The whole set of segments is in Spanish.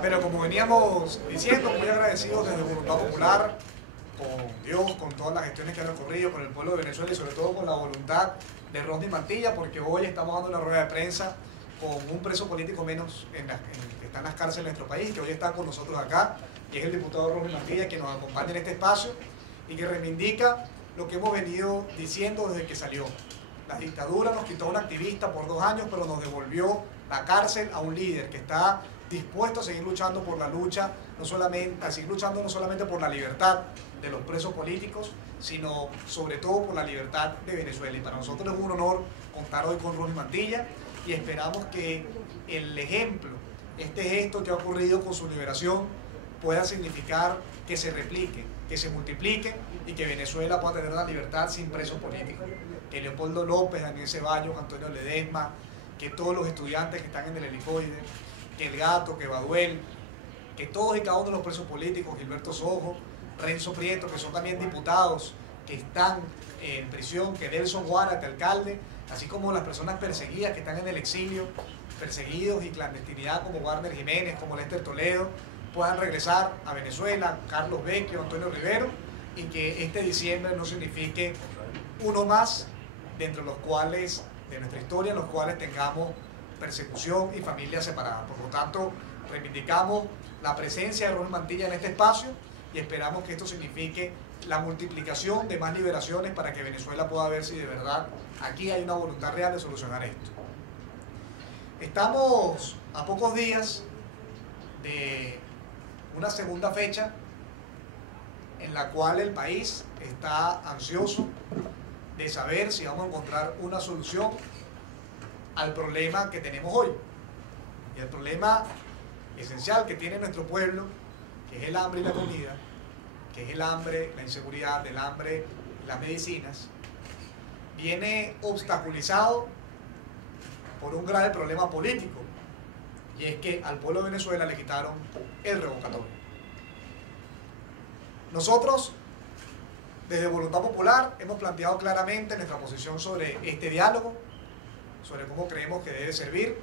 Pero como veníamos diciendo, muy agradecidos desde Voluntad Popular, con Dios, con todas las gestiones que han ocurrido, con el pueblo de Venezuela y sobre todo con la voluntad de Rodney Mantilla, porque hoy estamos dando una rueda de prensa con un preso político menos que está en las cárceles de nuestro país, que hoy está con nosotros acá, y es el diputado Rodney Mantilla, que nos acompaña en este espacio y que reivindica lo que hemos venido diciendo desde que salió. La dictadura nos quitó a un activista por 2 años, pero nos devolvió la cárcel a un líder que está dispuesto a seguir luchando por la lucha, a seguir luchando no solamente por la libertad de los presos políticos, sino sobre todo por la libertad de Venezuela. Y para nosotros es un honor contar hoy con Rodney Mantilla y esperamos que el ejemplo, este gesto que ha ocurrido con su liberación, pueda significar que se replique, que se multiplique y que Venezuela pueda tener la libertad sin presos políticos. Que Leopoldo López, Daniel Ceballos, Antonio Ledesma, que todos los estudiantes que están en el helicoide, que el Gato, que Baduel, que todos y cada uno de los presos políticos, Gilberto Sojo, Renzo Prieto, que son también diputados que están en prisión, que Nelson Guárate, alcalde, así como las personas perseguidas que están en el exilio, perseguidos y clandestinidad como Warner Jiménez, como Lester Toledo, puedan regresar a Venezuela, Carlos Vecchio, Antonio Rivero, y que este diciembre no signifique uno más dentro de los cuales, de nuestra historia, en los cuales tengamos persecución y familias separadas. Por lo tanto, reivindicamos la presencia de Rodney Mantilla en este espacio y esperamos que esto signifique la multiplicación de más liberaciones para que Venezuela pueda ver si de verdad aquí hay una voluntad real de solucionar esto. Estamos a pocos días de una segunda fecha en la cual el país está ansioso de saber si vamos a encontrar una solución al problema que tenemos hoy. Y el problema esencial que tiene nuestro pueblo, que es el hambre y la comida, que es el hambre, la inseguridad, el hambre, las medicinas, viene obstaculizado por un grave problema político, y es que al pueblo de Venezuela le quitaron el revocatorio. Nosotros, desde Voluntad Popular, hemos planteado claramente nuestra posición sobre este diálogo, sobre cómo creemos que debe servir.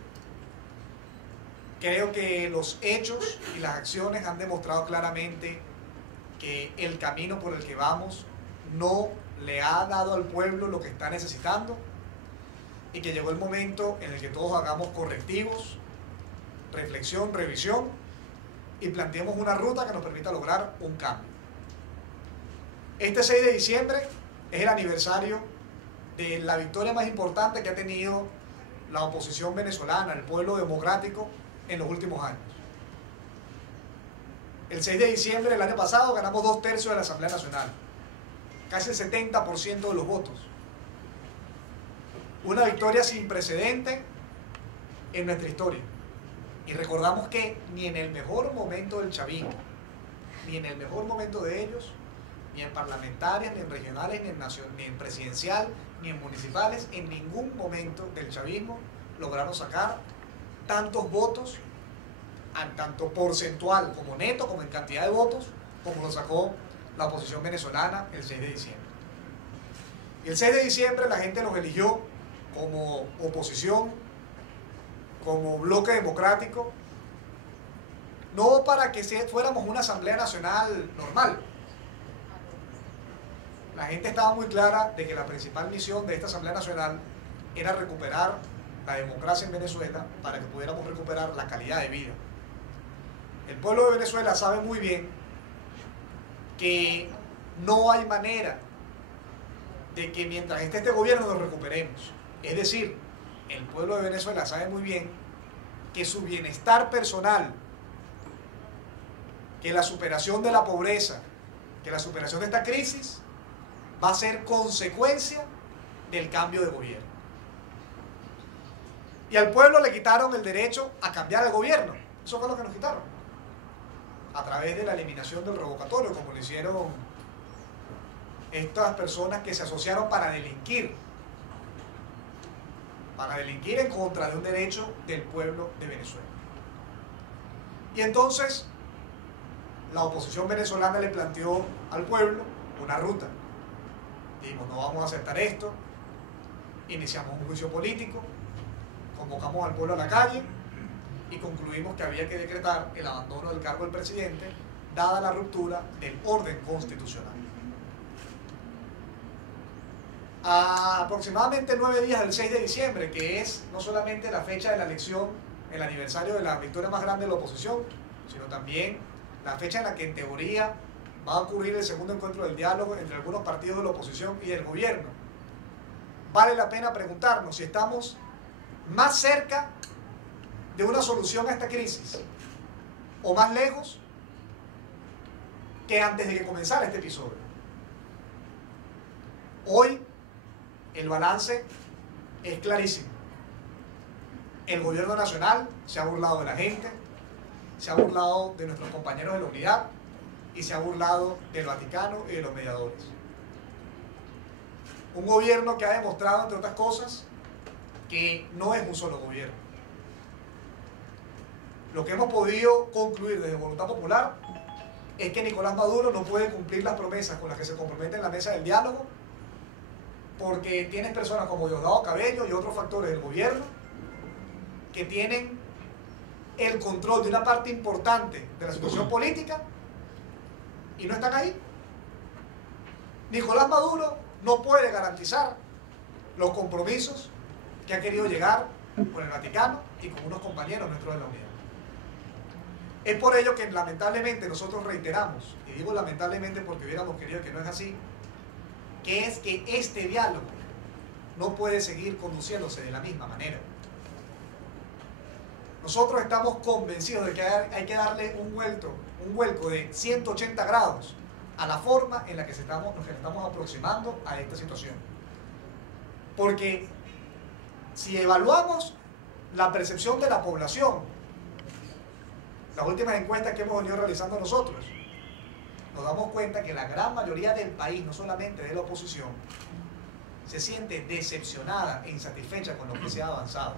Creo que los hechos y las acciones han demostrado claramente que el camino por el que vamos no le ha dado al pueblo lo que está necesitando y que llegó el momento en el que todos hagamos correctivos, reflexión, revisión y planteemos una ruta que nos permita lograr un cambio. Este 6 de diciembre es el aniversario de la victoria más importante que ha tenido la oposición venezolana, el pueblo democrático, en los últimos años. El 6 de diciembre del año pasado ganamos 2/3 de la Asamblea Nacional, casi el 70% de los votos. Una victoria sin precedente en nuestra historia. Y recordamos que ni en el mejor momento del chavismo, ni en el mejor momento de ellos, ni en parlamentarias, ni en regionales, ni en presidencial, ni en municipales, en ningún momento del chavismo lograron sacar tantos votos, tanto porcentual como neto, como en cantidad de votos, como lo sacó la oposición venezolana el 6 de diciembre. Y el 6 de diciembre la gente nos eligió como oposición, como bloque democrático, no para que fuéramos una Asamblea Nacional normal. La gente estaba muy clara de que la principal misión de esta Asamblea Nacional era recuperar la democracia en Venezuela para que pudiéramos recuperar la calidad de vida. El pueblo de Venezuela sabe muy bien que no hay manera de que mientras esté este gobierno nos recuperemos. Es decir, el pueblo de Venezuela sabe muy bien que su bienestar personal, que la superación de la pobreza, que la superación de esta crisis va a ser consecuencia del cambio de gobierno. Y al pueblo le quitaron el derecho a cambiar el gobierno. Eso fue lo que nos quitaron. A través de la eliminación del revocatorio, como lo hicieron estas personas que se asociaron para delinquir en contra de un derecho del pueblo de Venezuela. Y entonces la oposición venezolana le planteó al pueblo una ruta. Dijimos, no vamos a aceptar esto, iniciamos un juicio político, convocamos al pueblo a la calle y concluimos que había que decretar el abandono del cargo del presidente, dada la ruptura del orden constitucional. A aproximadamente 9 días del 6 de diciembre, que es no solamente la fecha de la elección, el aniversario de la victoria más grande de la oposición, sino también la fecha en la que en teoría va a ocurrir el segundo encuentro del diálogo entre algunos partidos de la oposición y el gobierno, vale la pena preguntarnos si estamos más cerca de una solución a esta crisis o más lejos que antes de que comenzara este episodio. Hoy el balance es clarísimo. El gobierno nacional se ha burlado de la gente, se ha burlado de nuestros compañeros de la unidad y se ha burlado del Vaticano y de los mediadores. Un gobierno que ha demostrado, entre otras cosas, que no es un solo gobierno. Lo que hemos podido concluir desde Voluntad Popular es que Nicolás Maduro no puede cumplir las promesas con las que se compromete en la mesa del diálogo, porque tienes personas como Diosdado Cabello y otros factores del gobierno que tienen el control de una parte importante de la situación política y no están ahí. Nicolás Maduro no puede garantizar los compromisos que ha querido llegar con el Vaticano y con unos compañeros nuestros de la unidad. Es por ello que lamentablemente nosotros reiteramos, y digo lamentablemente porque hubiéramos querido que no es así, que es que este diálogo no puede seguir conduciéndose de la misma manera. Nosotros estamos convencidos de que hay que darle un vuelco de 180 grados a la forma en la que nos estamos aproximando a esta situación. Porque si evaluamos la percepción de la población, las últimas encuestas que hemos venido realizando nosotros, nos damos cuenta que la gran mayoría del país, no solamente de la oposición, se siente decepcionada e insatisfecha con lo que se ha avanzado.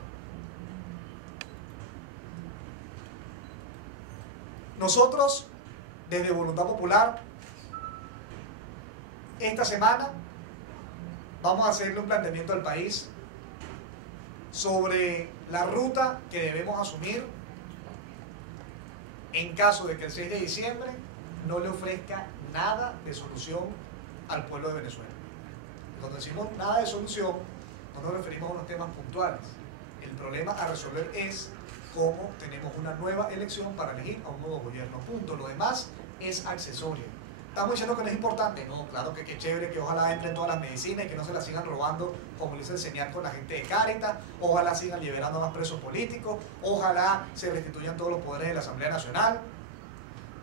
Nosotros, desde Voluntad Popular, esta semana vamos a hacerle un planteamiento al país sobre la ruta que debemos asumir en caso de que el 6 de diciembre no le ofrezca nada de solución al pueblo de Venezuela. Cuando decimos nada de solución, no nos referimos a unos temas puntuales. El problema a resolver es cómo tenemos una nueva elección para elegir a un nuevo gobierno. Punto. Lo demás es accesorio. ¿Estamos diciendo que no es importante? No, claro que qué chévere, que ojalá entren todas las medicinas y que no se las sigan robando, como lo hizo el señal con la gente de Cáritas, ojalá sigan liberando más presos políticos, ojalá se restituyan todos los poderes de la Asamblea Nacional.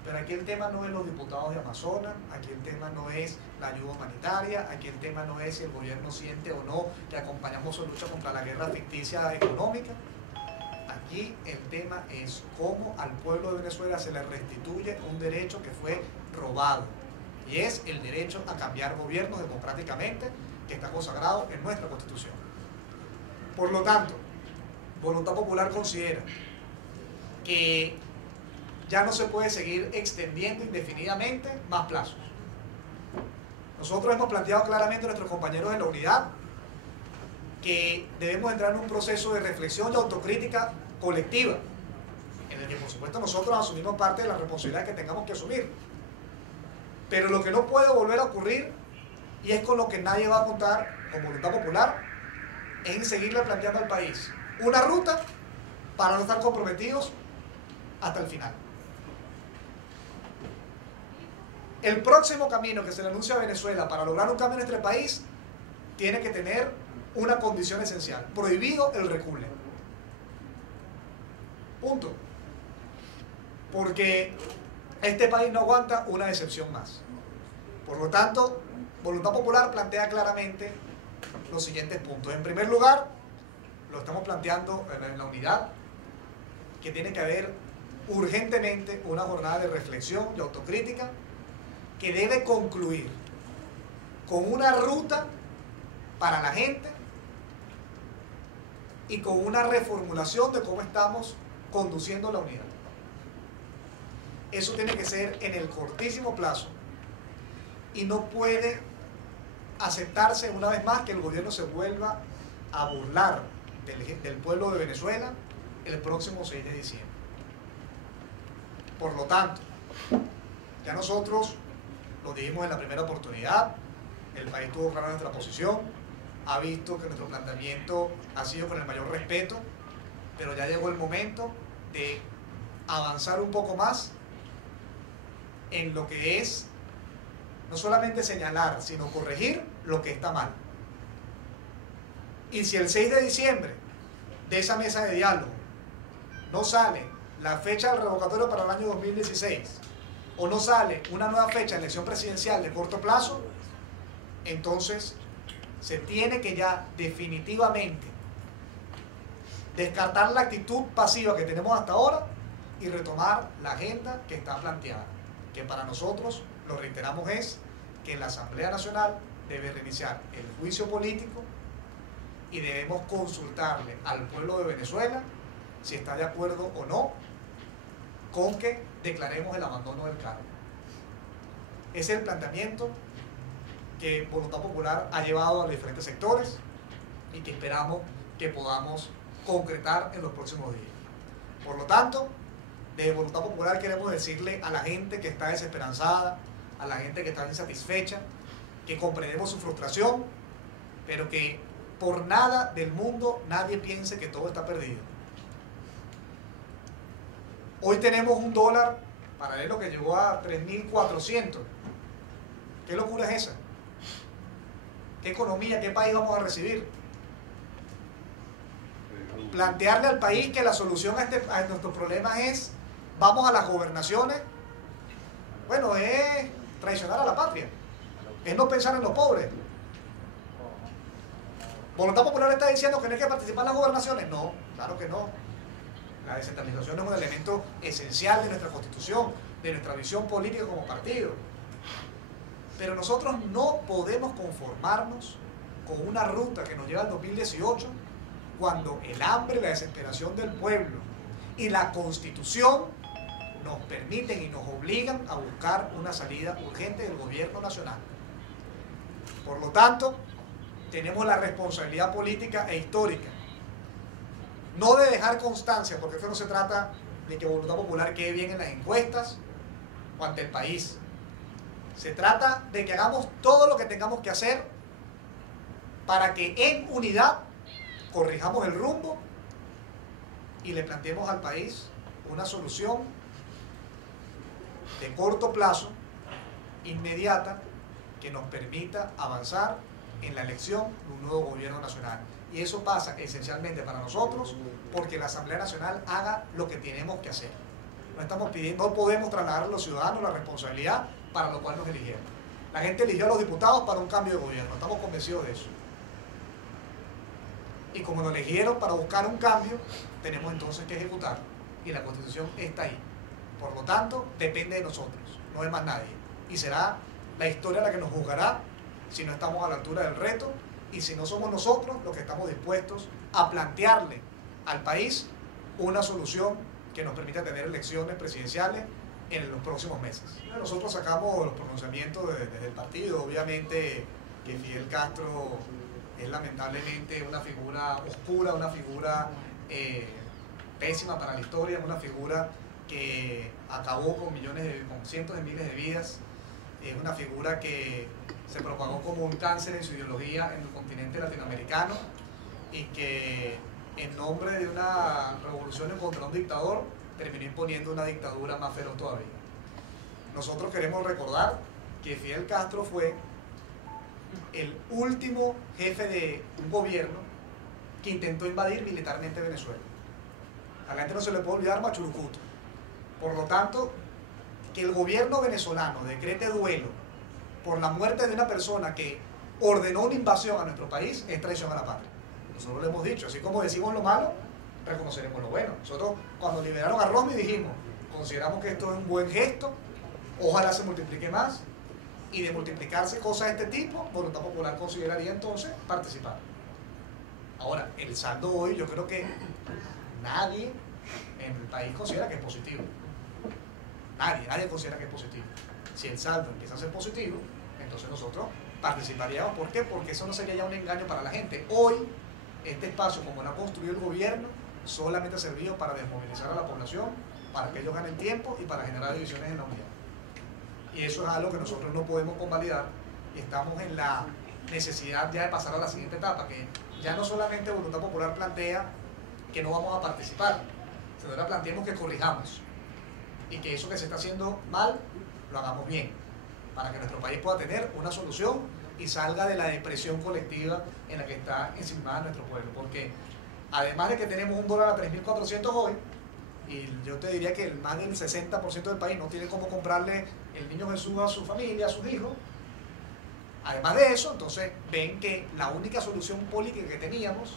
Pero aquí el tema no es los diputados de Amazonas, aquí el tema no es la ayuda humanitaria, aquí el tema no es si el gobierno siente o no que acompañamos su lucha contra la guerra ficticia económica. Aquí el tema es cómo al pueblo de Venezuela se le restituye un derecho que fue robado, y es el derecho a cambiar gobiernos democráticamente, que está consagrado en nuestra Constitución. Por lo tanto, Voluntad Popular considera que ya no se puede seguir extendiendo indefinidamente más plazos. Nosotros hemos planteado claramente a nuestros compañeros de la unidad que debemos entrar en un proceso de reflexión y autocrítica colectiva, en el que por supuesto nosotros asumimos parte de la responsabilidad que tengamos que asumir. Pero lo que no puede volver a ocurrir, y es con lo que nadie va a contar con Voluntad Popular, es en seguirle planteando al país una ruta para no estar comprometidos hasta el final. El próximo camino que se le anuncia a Venezuela para lograr un cambio en nuestro país tiene que tener una condición esencial: prohibido el recule. Punto. Porque este país no aguanta una decepción más. Por lo tanto, Voluntad Popular plantea claramente los siguientes puntos. En primer lugar, lo estamos planteando en la unidad, que tiene que haber urgentemente una jornada de reflexión y autocrítica que debe concluir con una ruta para la gente y con una reformulación de cómo estamos conduciendo la unidad. Eso tiene que ser en el cortísimo plazo y no puede aceptarse una vez más que el gobierno se vuelva a burlar del pueblo de Venezuela el próximo 6 de diciembre. Por lo tanto, ya nosotros lo dijimos en la primera oportunidad, el país tuvo clara nuestra posición, ha visto que nuestro planteamiento ha sido con el mayor respeto, pero ya llegó el momento de avanzar un poco más en lo que es no solamente señalar, sino corregir lo que está mal. Y si el 6 de diciembre de esa mesa de diálogo no sale la fecha del revocatorio para el año 2016 o no sale una nueva fecha de elección presidencial de corto plazo, entonces se tiene que ya definitivamente descartar la actitud pasiva que tenemos hasta ahora y retomar la agenda que está planteada, que para nosotros, lo reiteramos, es que la Asamblea Nacional debe reiniciar el juicio político y debemos consultarle al pueblo de Venezuela si está de acuerdo o no con que declaremos el abandono del cargo. Ese es el planteamiento que Voluntad Popular ha llevado a los diferentes sectores y que esperamos que podamos concretar en los próximos días. Por lo tanto, de Voluntad Popular queremos decirle a la gente que está desesperanzada, a la gente que está insatisfecha, que comprendemos su frustración, pero que por nada del mundo nadie piense que todo está perdido. Hoy tenemos un dólar paralelo que llegó a 3.400. ¿Qué locura es esa? ¿Qué economía, qué país vamos a recibir? Plantearle al país que la solución a nuestros problemas es vamos a las gobernaciones, bueno, es traicionar a la patria, es no pensar en los pobres. ¿Voluntad Popular está diciendo que no hay que participar en las gobernaciones? No, claro que no. La descentralización es un elemento esencial de nuestra constitución, de nuestra visión política como partido. Pero nosotros no podemos conformarnos con una ruta que nos lleva al 2018 cuando el hambre, la desesperación del pueblo y la Constitución nos permiten y nos obligan a buscar una salida urgente del gobierno nacional. Por lo tanto, tenemos la responsabilidad política e histórica, no de dejar constancia, porque esto no se trata de que Voluntad Popular quede bien en las encuestas o ante el país. Se trata de que hagamos todo lo que tengamos que hacer para que en unidad corrijamos el rumbo y le planteemos al país una solución de corto plazo, inmediata, que nos permita avanzar en la elección de un nuevo gobierno nacional. Y eso pasa esencialmente para nosotros porque la Asamblea Nacional haga lo que tenemos que hacer. No estamos pidiendo, no podemos trasladar a los ciudadanos la responsabilidad para lo cual nos eligieron. La gente eligió a los diputados para un cambio de gobierno, estamos convencidos de eso. Y como nos eligieron para buscar un cambio, tenemos entonces que ejecutarlo. Y la Constitución está ahí. Por lo tanto, depende de nosotros, no de más nadie. Y será la historia la que nos juzgará si no estamos a la altura del reto y si no somos nosotros los que estamos dispuestos a plantearle al país una solución que nos permita tener elecciones presidenciales en los próximos meses. Nosotros sacamos los pronunciamientos desde el partido. Obviamente que Fidel Castro es lamentablemente una figura oscura, una figura pésima para la historia, una figura que acabó con cientos de miles de vidas, es una figura que se propagó como un cáncer en su ideología en el continente latinoamericano y que en nombre de una revolución en contra de un dictador terminó imponiendo una dictadura más feroz todavía. Nosotros queremos recordar que Fidel Castro fue el último jefe de un gobierno que intentó invadir militarmente Venezuela. A la gente no se le puede olvidar Machurucuto. Por lo tanto, que el gobierno venezolano decrete duelo por la muerte de una persona que ordenó una invasión a nuestro país es traición a la patria. Nosotros lo hemos dicho, así como decimos lo malo, reconoceremos lo bueno. Nosotros cuando liberaron a Rosmi dijimos, consideramos que esto es un buen gesto, ojalá se multiplique más, y de multiplicarse cosas de este tipo, Voluntad Popular consideraría entonces participar. Ahora, el saldo hoy yo creo que nadie en el país considera que es positivo. Nadie considera que es positivo. Si el saldo empieza a ser positivo, entonces nosotros participaríamos. ¿Por qué? Porque eso no sería ya un engaño para la gente. Hoy, este espacio, como lo ha construido el gobierno, solamente ha servido para desmovilizar a la población, para que ellos ganen tiempo y para generar divisiones en la unidad. Y eso es algo que nosotros no podemos convalidar y estamos en la necesidad ya de pasar a la siguiente etapa, que ya no solamente Voluntad Popular plantea que no vamos a participar, sino ahora planteemos que corrijamos y que eso que se está haciendo mal lo hagamos bien, para que nuestro país pueda tener una solución y salga de la depresión colectiva en la que está encimada nuestro pueblo, porque además de que tenemos un dólar a 3.400 hoy, y yo te diría que más del 60% del país no tiene cómo comprarle el niño Jesús a su familia, a sus hijos. Además de eso, entonces ven que la única solución política que teníamos,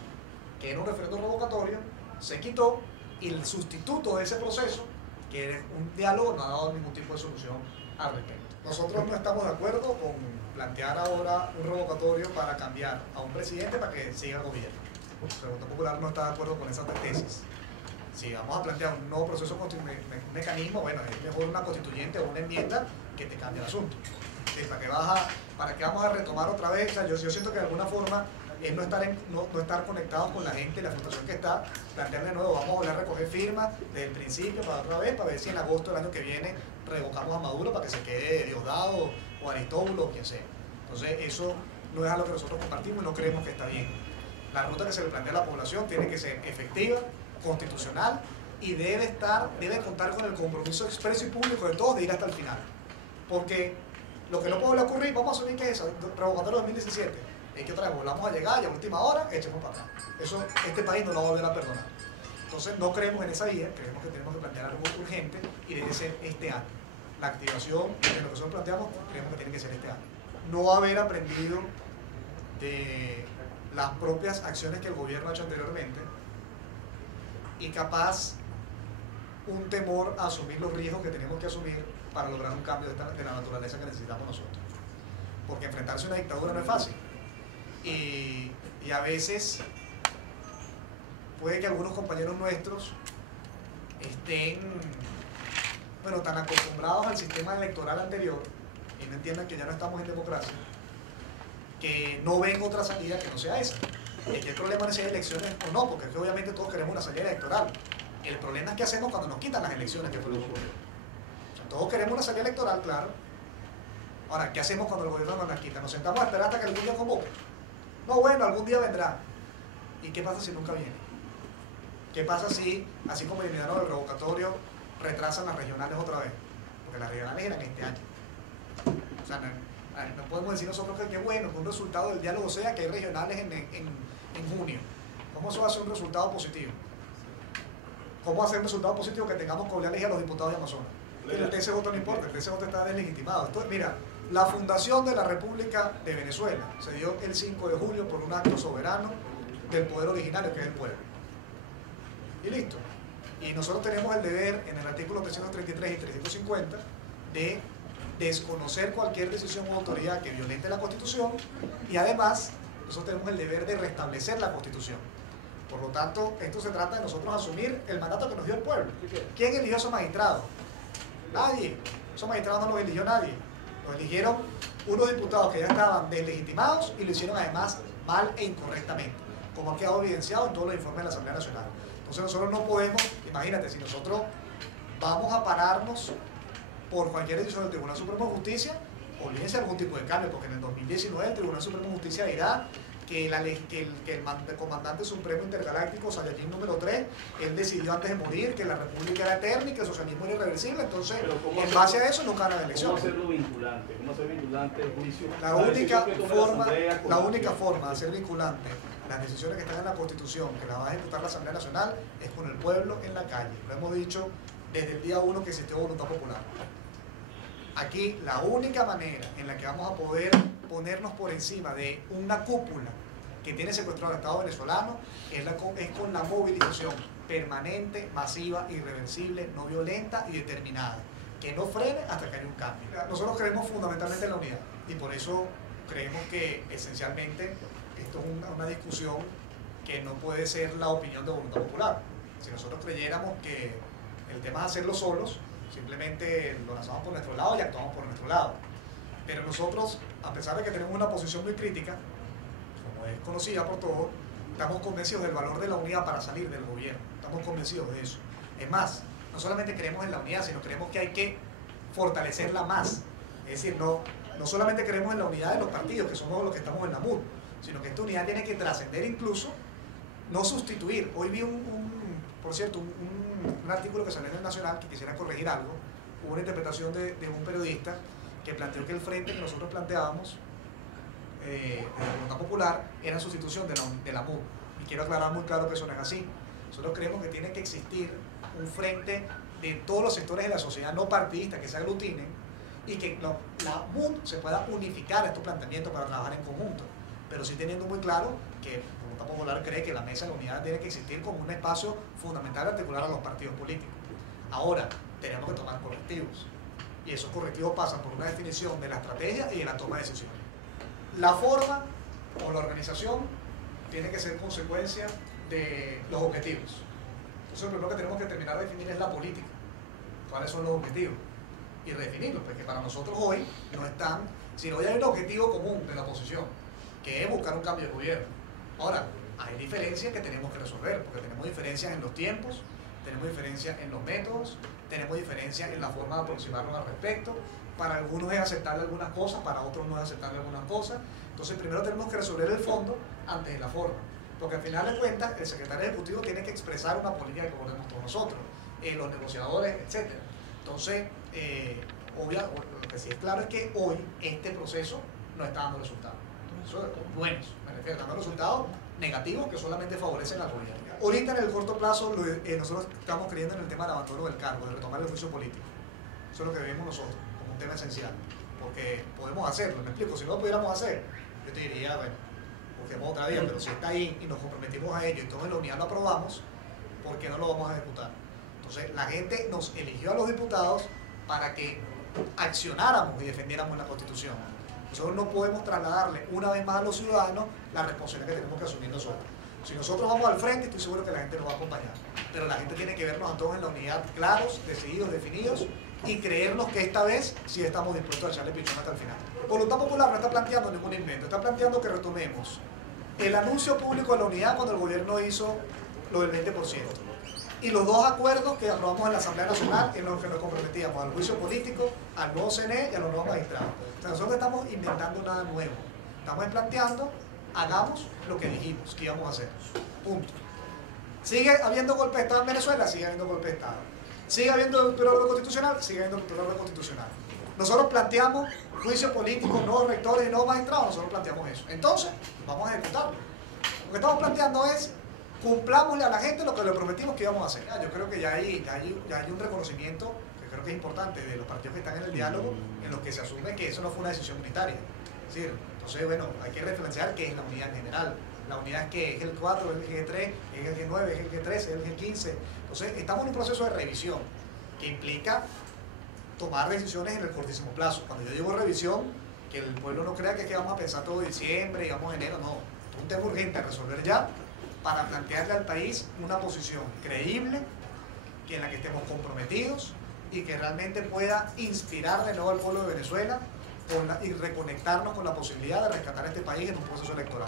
que era un referéndum revocatorio, se quitó, y el sustituto de ese proceso, que era un diálogo, no ha dado ningún tipo de solución al respecto. Nosotros no estamos de acuerdo con plantear ahora un revocatorio para cambiar a un presidente para que siga el gobierno. La Voluntad Popular no está de acuerdo con esa tesis. Si vamos a plantear un nuevo proceso, un mecanismo, bueno, es mejor una constituyente o una enmienda que te cambie el asunto. ¿Sí? ¿Para qué vamos a retomar otra vez? O sea, yo siento que de alguna forma es no estar conectados con la gente, la frustración que está, plantear de nuevo, vamos a volver a recoger firmas desde el principio para otra vez, para ver si en agosto del año que viene revocamos a Maduro para que se quede Diosdado o Aristóbulo o quien sea. Entonces eso no es algo que nosotros compartimos y no creemos que está bien. La ruta que se le plantea a la población tiene que ser efectiva, constitucional, y debe contar con el compromiso expreso y público de todos de ir hasta el final. Porque lo que no puede ocurrir, vamos a asumir que es eso, revocatorio 2017, es que otra vez volvamos a llegar y a última hora echemos para acá. Eso este país no lo va a volver a perdonar. Entonces no creemos en esa vía, creemos que tenemos que plantear algo urgente y debe ser este año. La activación de lo que nosotros planteamos creemos que tiene que ser este año. No haber aprendido de las propias acciones que el gobierno ha hecho anteriormente, y capaz un temor a asumir los riesgos que tenemos que asumir para lograr un cambio de la naturaleza que necesitamos nosotros. Porque enfrentarse a una dictadura no es fácil. Y a veces puede que algunos compañeros nuestros estén tan acostumbrados al sistema electoral anterior y no entiendan que ya no estamos en democracia, que no ven otra salida que no sea esa. Y aquí el problema no es si hay elecciones o no, porque es que obviamente todos queremos una salida electoral. El problema es qué hacemos cuando nos quitan las elecciones, que fue lo que ocurrió. O sea, todos queremos una salida electoral, claro. Ahora, ¿qué hacemos cuando el gobierno nos las quita? ¿Nos sentamos a esperar hasta que algún día convoque? No, bueno, algún día vendrá. ¿Y qué pasa si nunca viene? ¿Qué pasa si, así como eliminaron el revocatorio, retrasan las regionales otra vez? Porque las regionales eran este año. O sea, no podemos decir nosotros que bueno, que un resultado del diálogo sea que hay regionales en junio. ¿Cómo eso va a ser un resultado positivo? ¿Cómo va a ser un resultado positivo que tengamos que volver a elegir a los diputados de Amazonas? El TCJ no importa, el TCJ está deslegitimado. Entonces, mira, la fundación de la República de Venezuela se dio el 5 de julio por un acto soberano del poder originario, que es el pueblo. Y listo. Y nosotros tenemos el deber, en el artículo 333 y 350, de desconocer cualquier decisión o autoridad que violente la Constitución, y además nosotros tenemos el deber de restablecer la Constitución. Por lo tanto, esto se trata de nosotros asumir el mandato que nos dio el pueblo. ¿Quién eligió a esos magistrados? Nadie. Esos magistrados no los eligió nadie. Los eligieron unos diputados que ya estaban deslegitimados y lo hicieron además mal e incorrectamente, como ha quedado evidenciado en todos los informes de la Asamblea Nacional. Entonces nosotros no podemos, imagínate, si nosotros vamos a pararnos por cualquier decisión del Tribunal Supremo de Justicia, olvídense algún tipo de cambio, porque en el 2019 el Tribunal Supremo de Justicia dirá que el comandante supremo intergaláctico, Saiyajin número 3, él decidió antes de morir que la república era eterna y que el socialismo era irreversible. Entonces, en base a eso no gana la elección. ¿Cómo hacerlo vinculante? ¿Cómo hacer vinculante el juicio? La única forma de hacer vinculante las decisiones que están en la Constitución, que las va a ejecutar la Asamblea Nacional, es con el pueblo en la calle. Lo hemos dicho desde el día 1 que existió voluntad popular. Aquí la única manera en la que vamos a poder ponernos por encima de una cúpula que tiene secuestrado al Estado venezolano es con la movilización permanente, masiva, irreversible, no violenta y determinada, que no frene hasta que haya un cambio. Nosotros creemos fundamentalmente en la unidad y por eso creemos que esencialmente esto es una discusión que no puede ser la opinión de voluntad popular. Si nosotros creyéramos que el tema es hacerlo solos, simplemente lo lanzamos por nuestro lado y actuamos por nuestro lado. Pero nosotros, a pesar de que tenemos una posición muy crítica, como es conocida por todos, estamos convencidos del valor de la unidad para salir del gobierno. estamos convencidos de eso. Es más, no solamente creemos en la unidad, sino creemos que hay que fortalecerla más. Es decir, no solamente creemos en la unidad de los partidos, que somos los que estamos en la MUD, sino que esta unidad tiene que trascender incluso, no sustituir. Hoy vi por cierto, un artículo que salió en el Nacional que quisiera corregir algo. Hubo una interpretación de un periodista que planteó que el frente que nosotros planteábamos de la Voluntad Popular era en sustitución de la MUD. Y quiero aclarar muy claro que eso no es así. Nosotros creemos que tiene que existir un frente de todos los sectores de la sociedad no partidista que se aglutinen y que la MUD se pueda unificar estos planteamientos para trabajar en conjunto, pero sí teniendo muy claro que Voluntad Popular cree que la mesa de la unidad tiene que existir como un espacio fundamental de articular a los partidos políticos. Ahora, tenemos que tomar correctivos, y esos correctivos pasan por una definición de la estrategia y de la toma de decisiones. La forma o la organización tiene que ser consecuencia de los objetivos. Entonces, lo primero que tenemos que terminar de definir es la política. ¿Cuáles son los objetivos? Y redefinirlos, porque para nosotros hoy no están, sino hoy hay un objetivo común de la oposición, que es buscar un cambio de gobierno. Ahora, hay diferencias que tenemos que resolver, porque tenemos diferencias en los tiempos, tenemos diferencias en los métodos, tenemos diferencias en la forma de aproximarnos al respecto. Para algunos es aceptarle algunas cosas, para otros no es aceptarle algunas cosas. Entonces, primero tenemos que resolver el fondo antes de la forma, porque al final de cuentas, el secretario ejecutivo tiene que expresar una política que concordemos todos nosotros, los negociadores, etc. Entonces, lo que sí es claro es que hoy este proceso no está dando resultados. Buenos, me refiero, dando resultados negativos que solamente favorecen la política. Ahorita en el corto plazo nosotros estamos creyendo en el tema del abandono del cargo, de retomar el juicio político. Eso es lo que vemos nosotros como un tema esencial, porque podemos hacerlo, me explico, si no lo pudiéramos hacer, yo te diría, bueno, busquemos otra vía, pero si está ahí y nos comprometimos a ello y todos en la unidad lo aprobamos, ¿por qué no lo vamos a ejecutar? Entonces la gente nos eligió a los diputados para que accionáramos y defendiéramos la Constitución. Nosotros no podemos trasladarle una vez más a los ciudadanos la responsabilidad que tenemos que asumir nosotros. Si nosotros vamos al frente, estoy seguro que la gente nos va a acompañar. Pero la gente tiene que vernos a todos en la unidad claros, decididos, definidos y creernos que esta vez sí estamos dispuestos a echarle pichón hasta el final. Voluntad Popular no está planteando ningún invento, está planteando que retomemos el anuncio público de la unidad cuando el gobierno hizo lo del 20%. Y los dos acuerdos que aprobamos en la Asamblea Nacional en los que nos comprometíamos al juicio político, al nuevo CNE y a los nuevos magistrados. O sea, nosotros estamos inventando nada nuevo. Estamos planteando, hagamos lo que dijimos que íbamos a hacer. Punto. ¿Sigue habiendo golpe de Estado en Venezuela? Sigue habiendo golpe de Estado. ¿Sigue habiendo ruptura de orden constitucional? Sigue habiendo ruptura de orden constitucional. Nosotros planteamos juicio político, nuevos rectores y nuevos magistrados. Nosotros planteamos eso. Entonces, vamos a ejecutarlo. Lo que estamos planteando es cumplámosle a la gente lo que le prometimos que íbamos a hacer. Yo creo que ya hay un reconocimiento que creo que es importante de los partidos que están en el diálogo, en los que se asume que eso no fue una decisión unitaria. Es decir, entonces, bueno, hay que referenciar qué es la unidad en general. La unidad es que es el 4, es el G3, es el G9, es el G13, es el G15. Entonces, estamos en un proceso de revisión que implica tomar decisiones en el cortísimo plazo. Cuando yo digo revisión, que el pueblo no crea que vamos a pensar todo diciembre, digamos enero, no. Es un tema urgente a resolver ya, para plantearle al país una posición creíble, en la que estemos comprometidos y que realmente pueda inspirar de nuevo al pueblo de Venezuela y reconectarnos con la posibilidad de rescatar este país en un proceso electoral.